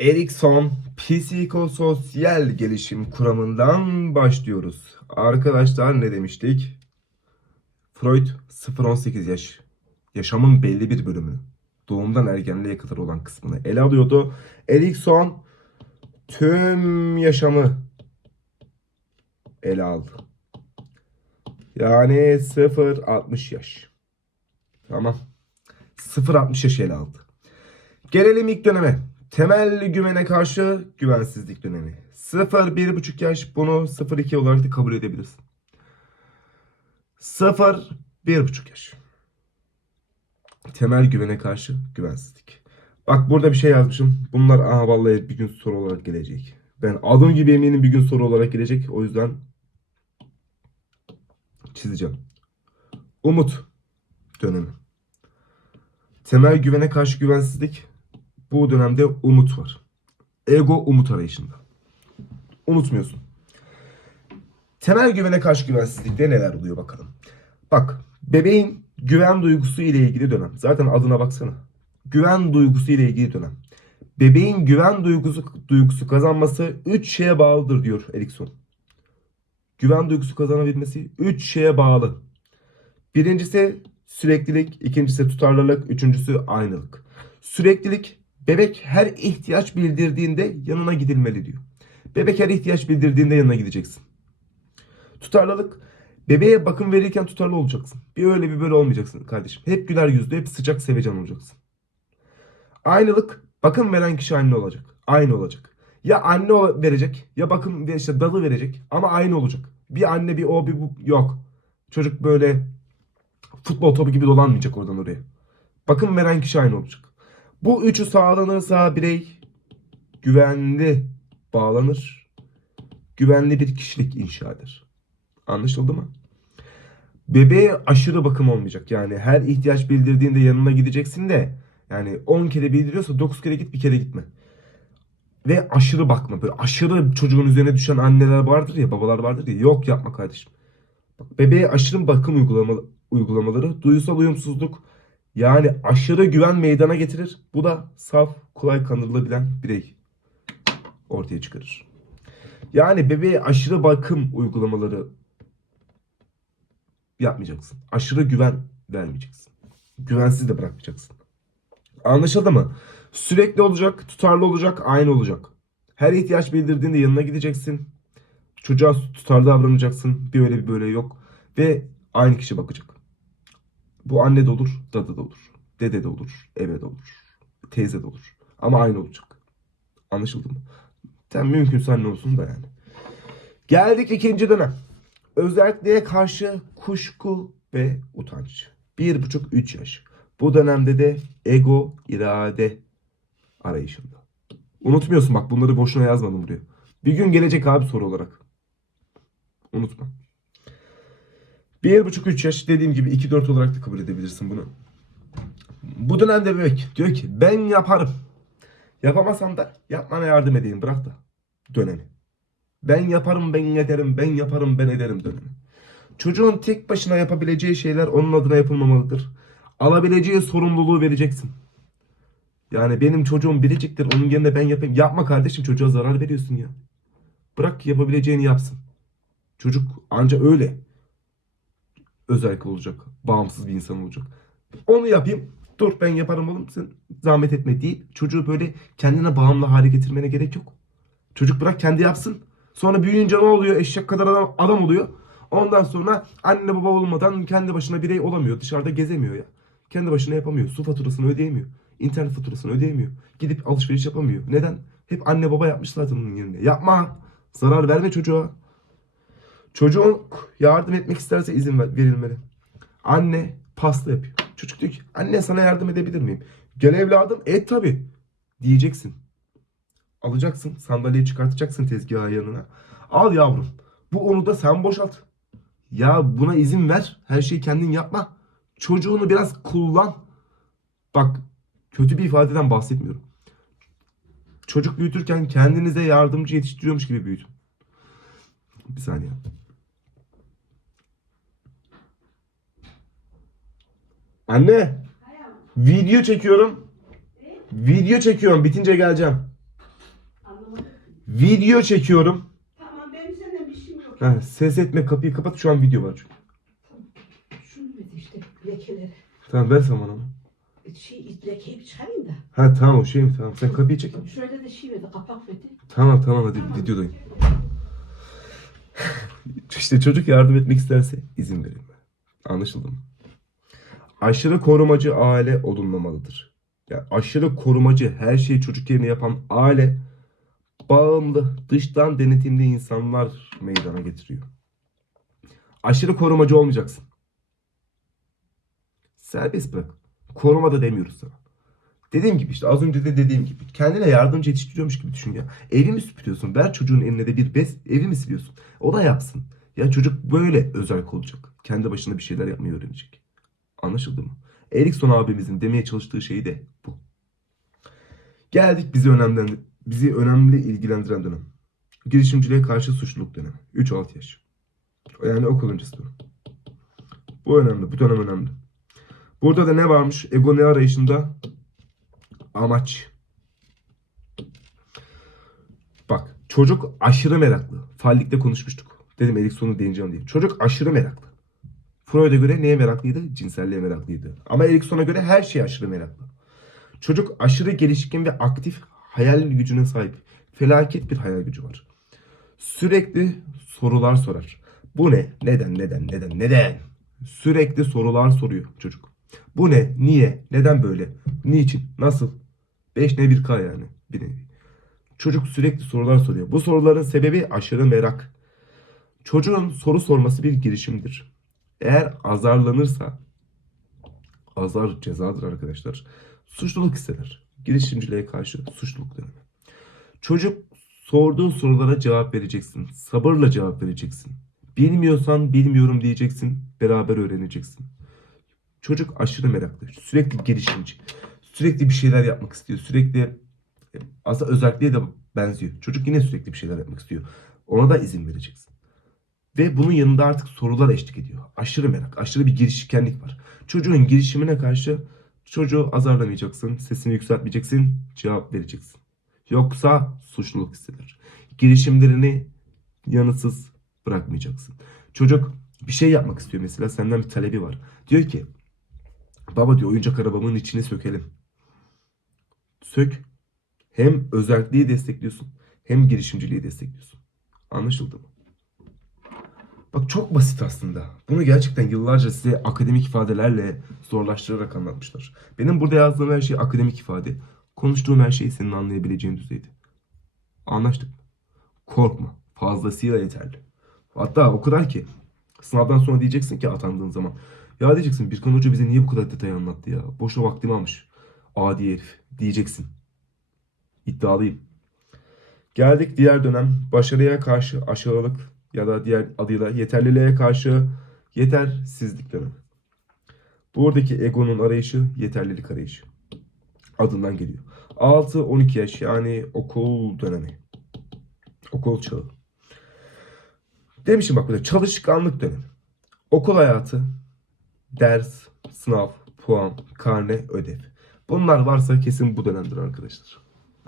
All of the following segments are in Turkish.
Erikson psikososyal gelişim kuramından başlıyoruz. Arkadaşlar ne demiştik? Freud 0-18 yaş. Yaşamın belli bir bölümünü. Doğumdan ergenliğe kadar olan kısmını ele alıyordu. Erikson tüm yaşamı ele aldı. Yani 0-60 yaş. Tamam. 0-60 yaş ele aldı. Gelelim ilk döneme. Temel güvene karşı güvensizlik dönemi. 0-1,5 yaş bunu 0-2 olarak da kabul edebilirsin. 0-1,5 yaş. Temel güvene karşı güvensizlik. Bak burada bir şey yazmışım. Bunlar aha vallahi bir gün soru olarak gelecek. Ben adım gibi eminim bir gün soru olarak gelecek. O yüzden çizeceğim. Umut dönemi. Temel güvene karşı güvensizlik. Bu dönemde umut var. Ego umut arayışında. Unutmuyorsun. Temel güvene karşı güvensizlikte neler oluyor bakalım. Bak bebeğin güven duygusu ile ilgili dönem. Zaten adına baksana. Güven duygusu ile ilgili dönem. Bebeğin güven duygusu duygusu kazanması 3 şeye bağlıdır diyor Erikson. Güven duygusu kazanabilmesi 3 şeye bağlı. Birincisi süreklilik, ikincisi tutarlılık, üçüncüsü aynılık. Süreklilik bebek her ihtiyaç bildirdiğinde yanına gidilmeli diyor. Bebek her ihtiyaç bildirdiğinde yanına gideceksin. Tutarlılık bebeğe bakım verirken tutarlı olacaksın. Bir öyle bir böyle olmayacaksın kardeşim. Hep güler yüzlü, hep sıcak sevecen olacaksın. Aynılık bakım veren kişi anne olacak. Aynı olacak. Ya anne verecek ya bakım işte dalı verecek ama aynı olacak. Bir anne bir o bir bu yok. Çocuk böyle futbol topu gibi dolanmayacak oradan oraya. Bakım veren kişi aynı olacak. Bu üçü sağlanırsa birey güvenli bağlanır. Güvenli bir kişilik inşa eder. Anlaşıldı mı? Bebeğe aşırı bakım olmayacak. Yani her ihtiyaç bildirdiğinde yanına gideceksin de yani 10 kere bildiriyorsa 9 kere git bir kere gitme. Ve aşırı bakma. Böyle aşırı çocuğun üzerine düşen anneler vardır ya babalar vardır ya. Yok yapma kardeşim. Bebeğe aşırı bakım uygulama, uygulamaları duygusal uyumsuzluk yani aşırı güven meydana getirir. Bu da saf, kolay kanırılabilen birey ortaya çıkarır. Yani bebeğe aşırı bakım uygulamaları yapmayacaksın. Aşırı güven vermeyeceksin. Güvensiz de bırakmayacaksın. Anlaşıldı mı? Sürekli olacak, tutarlı olacak, aynı olacak. Her ihtiyaç bildirdiğinde yanına gideceksin. Çocuğa tutarlı davranacaksın. Bir öyle bir böyle yok. Ve aynı kişi bakacak. Bu anne de olur, dadı da olur. Dede de olur, ebe de olur. Teyze de olur. Ama aynı olacak. Anlaşıldı mı? Sen mümkünse anne olsun da yani. Geldik ikinci dönem. Özelliğe karşı kuşku ve utanç. Bir buçuk üç yaş. Bu dönemde de ego, irade arayışında. Unutmuyorsun bak bunları boşuna yazmadım buraya. Bir gün gelecek abi soru olarak. Unutma. Bir buçuk üç yaş dediğim gibi 2-4 olarak da kabul edebilirsin bunu. Bu dönemde bebek diyor ki ben yaparım. Yapamasam da yapmana yardım edeyim bırak da dönemi. Ben yaparım ben ederim ben yaparım ben ederim dönemi. Çocuğun tek başına yapabileceği şeyler onun adına yapılmamalıdır. Alabileceği sorumluluğu vereceksin. Yani benim çocuğum biriciktir onun yerine ben yapayım. Yapma kardeşim çocuğa zarar veriyorsun ya. Bırak yapabileceğini yapsın. Çocuk anca öyle özellik olacak. Bağımsız bir insan olacak. Onu yapayım. Dur ben yaparım oğlum sen zahmet etme değil. Çocuğu böyle kendine bağımlı hale getirmene gerek yok. Çocuk bırak kendi yapsın. Sonra büyüyünce ne oluyor? Eşek kadar adam, adam oluyor. Ondan sonra anne baba olmadan kendi başına birey olamıyor. Dışarıda gezemiyor ya. Kendi başına yapamıyor. Su faturasını ödeyemiyor. İnternet faturasını ödeyemiyor. Gidip alışveriş yapamıyor. Neden? Hep anne baba yapmış zaten onun yerine. Yapma. Zarar verme çocuğa. Çocuk yardım etmek isterse izin ver- verilmeli. Anne pasta yapıyor. Çocuk diyor ki anne sana yardım edebilir miyim? Gel evladım et tabi diyeceksin. Alacaksın sandalyeyi çıkartacaksın tezgahı yanına. Al yavrum bu onu da sen boşalt. Ya buna izin ver. Her şeyi kendin yapma. Çocuğunu biraz kullan. Bak kötü bir ifadeden bahsetmiyorum. Çocuk büyütürken kendinize yardımcı yetiştiriyormuş gibi büyütün. Bir saniye. Anne. Video çekiyorum. Video çekiyorum. Bitince geleceğim. Video çekiyorum. Tamam benim senden bir şeyim yok. Ha, ses etme kapıyı kapat şu an video var çünkü. Şunu ver işte lekeleri. Tamam ver sen bana. onu. Şey lekeyi bir çıkarayım da. Ha tamam o şey mi tamam sen kapıyı çek. Şöyle de şey verdi kapak verdi. Tamam tamam hadi videodayım. işte çocuk yardım etmek isterse izin verin. Anlaşıldı mı? Aşırı korumacı aile olunmamalıdır. Yani aşırı korumacı her şeyi çocuk yerine yapan aile bağımlı, dıştan denetimli insanlar meydana getiriyor. Aşırı korumacı olmayacaksın. Serbest bırak. Koruma da demiyoruz sana. Dediğim gibi işte az önce de dediğim gibi kendine yardımcı yetiştiriyormuş gibi düşün ya. Evi mi süpürüyorsun? Ver çocuğun eline de bir bez evi mi siliyorsun? O da yapsın. Ya çocuk böyle özel olacak. Kendi başına bir şeyler yapmayı öğrenecek. Anlaşıldı mı? Erikson abimizin demeye çalıştığı şey de bu. Geldik bizi önemli, bizi önemli ilgilendiren dönem. Girişimciliğe karşı suçluluk dönemi. 3-6 yaş. Yani okul öncesi dönem. Bu önemli. Bu dönem önemli. Burada da ne varmış? Ego ne arayışında? Amaç. Bak çocuk aşırı meraklı. Fallik'te konuşmuştuk. Dedim Erikson'u değineceğim diye. Çocuk aşırı meraklı. Freud'a göre neye meraklıydı? Cinselliğe meraklıydı. Ama Erikson'a göre her şeye aşırı meraklı. Çocuk aşırı gelişkin ve aktif hayal gücüne sahip. Felaket bir hayal gücü var. Sürekli sorular sorar. Bu ne? Neden? Neden? Neden? Neden? Sürekli sorular soruyor çocuk. Bu ne? Niye? Neden böyle? Niçin? Nasıl? 5 ne 1 K yani bir nevi. Çocuk sürekli sorular soruyor. Bu soruların sebebi aşırı merak. Çocuğun soru sorması bir girişimdir. Eğer azarlanırsa azar cezadır arkadaşlar. Suçluluk hisseder. Girişimciliğe karşı suçluluk dönemi. Çocuk sorduğu sorulara cevap vereceksin. Sabırla cevap vereceksin. Bilmiyorsan bilmiyorum diyeceksin. Beraber öğreneceksin. Çocuk aşırı meraklı. Sürekli girişimci. Sürekli bir şeyler yapmak istiyor. Sürekli aslında özelliğe de benziyor. Çocuk yine sürekli bir şeyler yapmak istiyor. Ona da izin vereceksin. Ve bunun yanında artık sorular eşlik ediyor. Aşırı merak, aşırı bir girişkenlik var. Çocuğun girişimine karşı çocuğu azarlamayacaksın, sesini yükseltmeyeceksin, cevap vereceksin. Yoksa suçluluk hisseder. Girişimlerini yanıtsız bırakmayacaksın. Çocuk bir şey yapmak istiyor mesela senden bir talebi var. Diyor ki baba diyor oyuncak arabamın içine sökelim. Sök. Hem özelliği destekliyorsun hem girişimciliği destekliyorsun. Anlaşıldı mı? Bak çok basit aslında. Bunu gerçekten yıllarca size akademik ifadelerle zorlaştırarak anlatmışlar. Benim burada yazdığım her şey akademik ifade. Konuştuğum her şey senin anlayabileceğin düzeyde. Anlaştık mı? Korkma. Fazlasıyla yeterli. Hatta o kadar ki sınavdan sonra diyeceksin ki atandığın zaman. Ya diyeceksin Birkan Hoca bize niye bu kadar detay anlattı ya? Boşa vaktimi almış. Adi herif diyeceksin. İddialıyım. Geldik diğer dönem başarıya karşı aşağılık ya da diğer adıyla yeterliliğe karşı yetersizlik. Buradaki egonun arayışı yeterlilik arayışı. Adından geliyor. 6-12 yaş yani okul dönemi. Okul çağı. Demişim bak burada çalışkanlık dönemi. Okul hayatı, ders, sınav, puan, karne, ödev. Bunlar varsa kesin bu dönemdir arkadaşlar.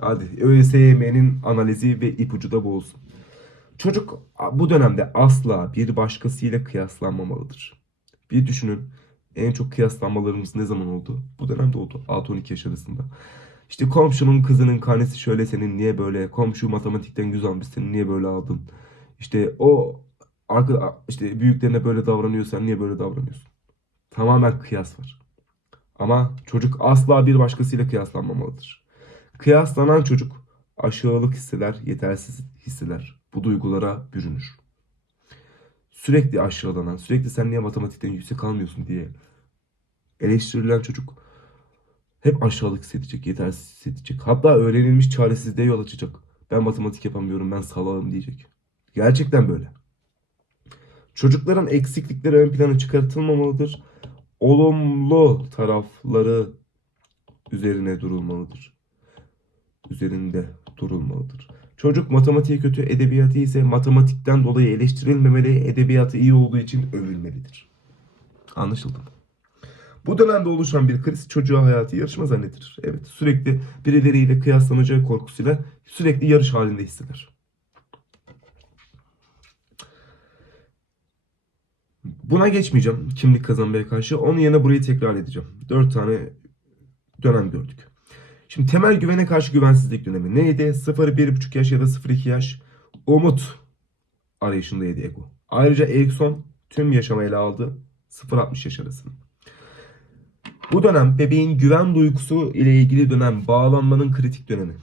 Hadi ÖSYM'nin analizi ve ipucu da bu olsun. Çocuk bu dönemde asla bir başkasıyla kıyaslanmamalıdır. Bir düşünün en çok kıyaslanmalarımız ne zaman oldu? Bu dönemde oldu. 6-12 yaş arasında. İşte komşunun kızının karnesi şöyle senin niye böyle? Komşu matematikten 100 almış senin niye böyle aldın? İşte o arka, işte büyüklerine böyle davranıyorsan niye böyle davranıyorsun? Tamamen kıyas var. Ama çocuk asla bir başkasıyla kıyaslanmamalıdır. Kıyaslanan çocuk aşağılık hisseder, yetersiz hisseder. Bu duygulara bürünür. Sürekli aşağılanan, sürekli sen niye matematikten yüksek almıyorsun diye eleştirilen çocuk hep aşağılık hissedecek, yetersiz hissedecek. Hatta öğrenilmiş çaresizliğe yol açacak. Ben matematik yapamıyorum, ben salağım diyecek. Gerçekten böyle. Çocukların eksiklikleri ön plana çıkartılmamalıdır. Olumlu tarafları üzerine durulmalıdır. Üzerinde durulmalıdır. Çocuk matematiği kötü, edebiyatı ise matematikten dolayı eleştirilmemeli, edebiyatı iyi olduğu için övülmelidir. Anlaşıldı mı? Bu dönemde oluşan bir kriz çocuğa hayatı yarışma zannedir. Evet sürekli birileriyle kıyaslanacağı korkusuyla sürekli yarış halinde hisseder. Buna geçmeyeceğim kimlik kazanmaya karşı. Onun yerine burayı tekrar edeceğim. Dört tane dönem gördük. Şimdi temel güvene karşı güvensizlik dönemi neydi? 0-1,5 yaş ya da 0-2 yaş umut arayışındaydı ego. Ayrıca Erikson tüm yaşamı ele aldı 0-60 yaş arasını. Bu dönem bebeğin güven duygusu ile ilgili dönem bağlanmanın kritik dönemi.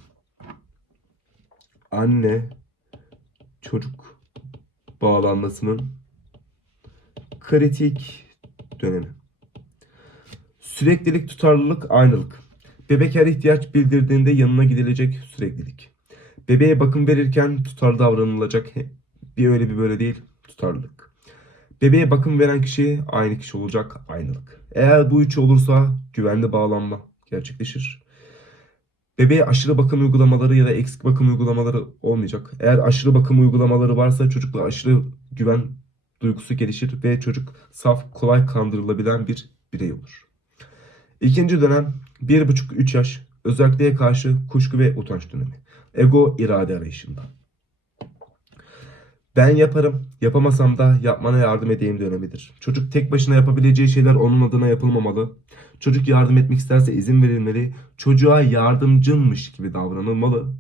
Anne çocuk bağlanmasının kritik dönemi. Süreklilik, tutarlılık, aynılık. Bebek her ihtiyaç bildirdiğinde yanına gidilecek süreklilik. Bebeğe bakım verirken tutarlı davranılacak. Bir öyle bir böyle değil, tutarlılık. Bebeğe bakım veren kişi aynı kişi olacak, aynılık. Eğer bu üçü olursa güvenli bağlanma gerçekleşir. Bebeğe aşırı bakım uygulamaları ya da eksik bakım uygulamaları olmayacak. Eğer aşırı bakım uygulamaları varsa çocukla aşırı güven duygusu gelişir ve çocuk saf, kolay kandırılabilen bir birey olur. İkinci dönem 1,5-3 yaş özelliğe karşı kuşku ve utanç dönemi. Ego irade arayışında. Ben yaparım, yapamasam da yapmana yardım edeyim dönemidir. Çocuk tek başına yapabileceği şeyler onun adına yapılmamalı. Çocuk yardım etmek isterse izin verilmeli. Çocuğa yardımcınmış gibi davranılmalı.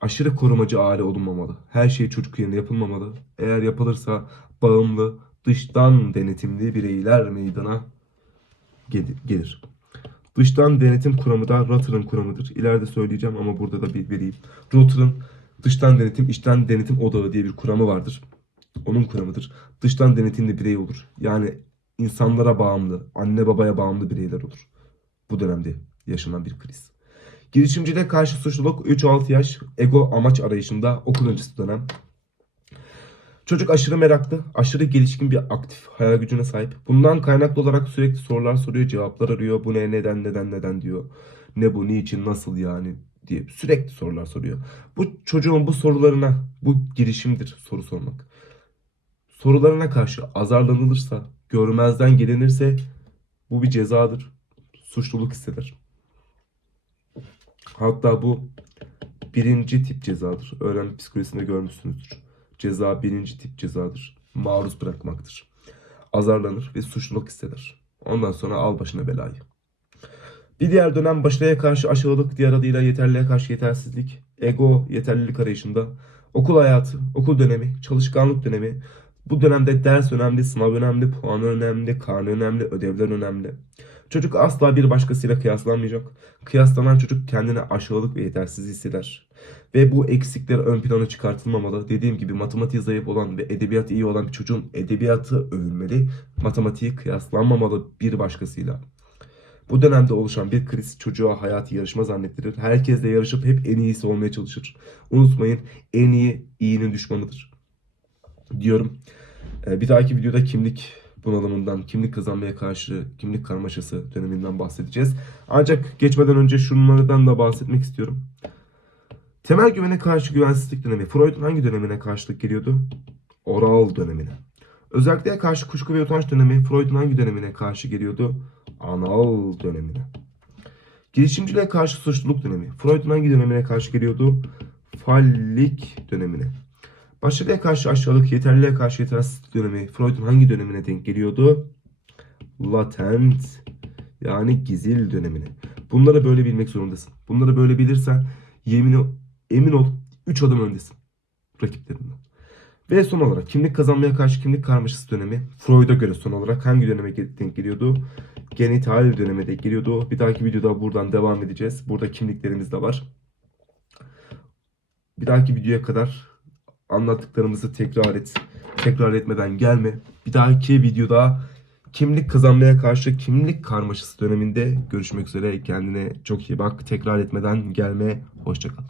Aşırı korumacı aile olunmamalı. Her şey çocuk yerine yapılmamalı. Eğer yapılırsa bağımlı, dıştan denetimli bireyler meydana gelir. Dıştan denetim kuramı da Rutter'ın kuramıdır. İleride söyleyeceğim ama burada da bir vereyim. Rutter'ın dıştan denetim, içten denetim odağı diye bir kuramı vardır. Onun kuramıdır. Dıştan denetimli birey olur. Yani insanlara bağımlı, anne babaya bağımlı bireyler olur. Bu dönemde yaşanan bir kriz. Girişimciliğe karşı suçluluk 3-6 yaş, ego amaç arayışında okul öncesi dönem. Çocuk aşırı meraklı, aşırı gelişkin bir aktif hayal gücüne sahip. Bundan kaynaklı olarak sürekli sorular soruyor, cevaplar arıyor. Bu ne, neden, neden, neden diyor. Ne bu, niçin, nasıl yani diye sürekli sorular soruyor. Bu çocuğun bu sorularına, bu girişimdir soru sormak. Sorularına karşı azarlanılırsa, görmezden gelinirse bu bir cezadır. Suçluluk hisseder. Hatta bu birinci tip cezadır. Öğrenci psikolojisinde görmüşsünüzdür. Ceza birinci tip cezadır. Maruz bırakmaktır. Azarlanır ve suçluluk hisseder. Ondan sonra al başına belayı. Bir diğer dönem başarıya karşı aşağılık, diğer adıyla yeterliğe karşı yetersizlik, ego, yeterlilik arayışında, okul hayatı, okul dönemi, çalışkanlık dönemi. Bu dönemde ders önemli, sınav önemli, puan önemli, karne önemli, ödevler önemli. Çocuk asla bir başkasıyla kıyaslanmayacak. Kıyaslanan çocuk kendini aşağılık ve yetersiz hisseder. Ve bu eksikler ön plana çıkartılmamalı. Dediğim gibi matematiği zayıf olan ve edebiyatı iyi olan bir çocuğun edebiyatı övülmeli. Matematiği kıyaslanmamalı bir başkasıyla. Bu dönemde oluşan bir kriz çocuğa hayatı yarışma zannettirir. Herkesle yarışıp hep en iyisi olmaya çalışır. Unutmayın en iyi iyinin düşmanıdır. Diyorum. Ee, Bir dahaki videoda kimlik bunalımından, kimlik kazanmaya karşı kimlik karmaşası döneminden bahsedeceğiz. Ancak geçmeden önce şunlardan da bahsetmek istiyorum. Temel güvene karşı güvensizlik dönemi. Freud'un hangi dönemine karşılık geliyordu? Oral dönemine. Özelliğe karşı kuşku ve utanç dönemi Freud'un hangi dönemine karşı geliyordu? Anal dönemine. Girişimciliğe karşı suçluluk dönemi. Freud'un hangi dönemine karşı geliyordu? Fallik dönemine. Başarıya karşı aşağılık, yeterliliğe karşı yetersizlik dönemi Freud'un hangi dönemine denk geliyordu? Latent yani gizil dönemine. Bunları böyle bilmek zorundasın. Bunları böyle bilirsen yemin ol, emin ol 3 adım öndesin rakiplerinden. Ve son olarak kimlik kazanmaya karşı kimlik karmaşası dönemi Freud'a göre son olarak hangi döneme denk geliyordu? Genital döneme denk geliyordu. Bir dahaki videoda buradan devam edeceğiz. Burada kimliklerimiz de var. Bir dahaki videoya kadar anlattıklarımızı tekrar et. Tekrar etmeden gelme. Bir dahaki videoda kimlik kazanmaya karşı kimlik karmaşası döneminde görüşmek üzere. Kendine çok iyi bak. Tekrar etmeden gelme. Hoşçakal.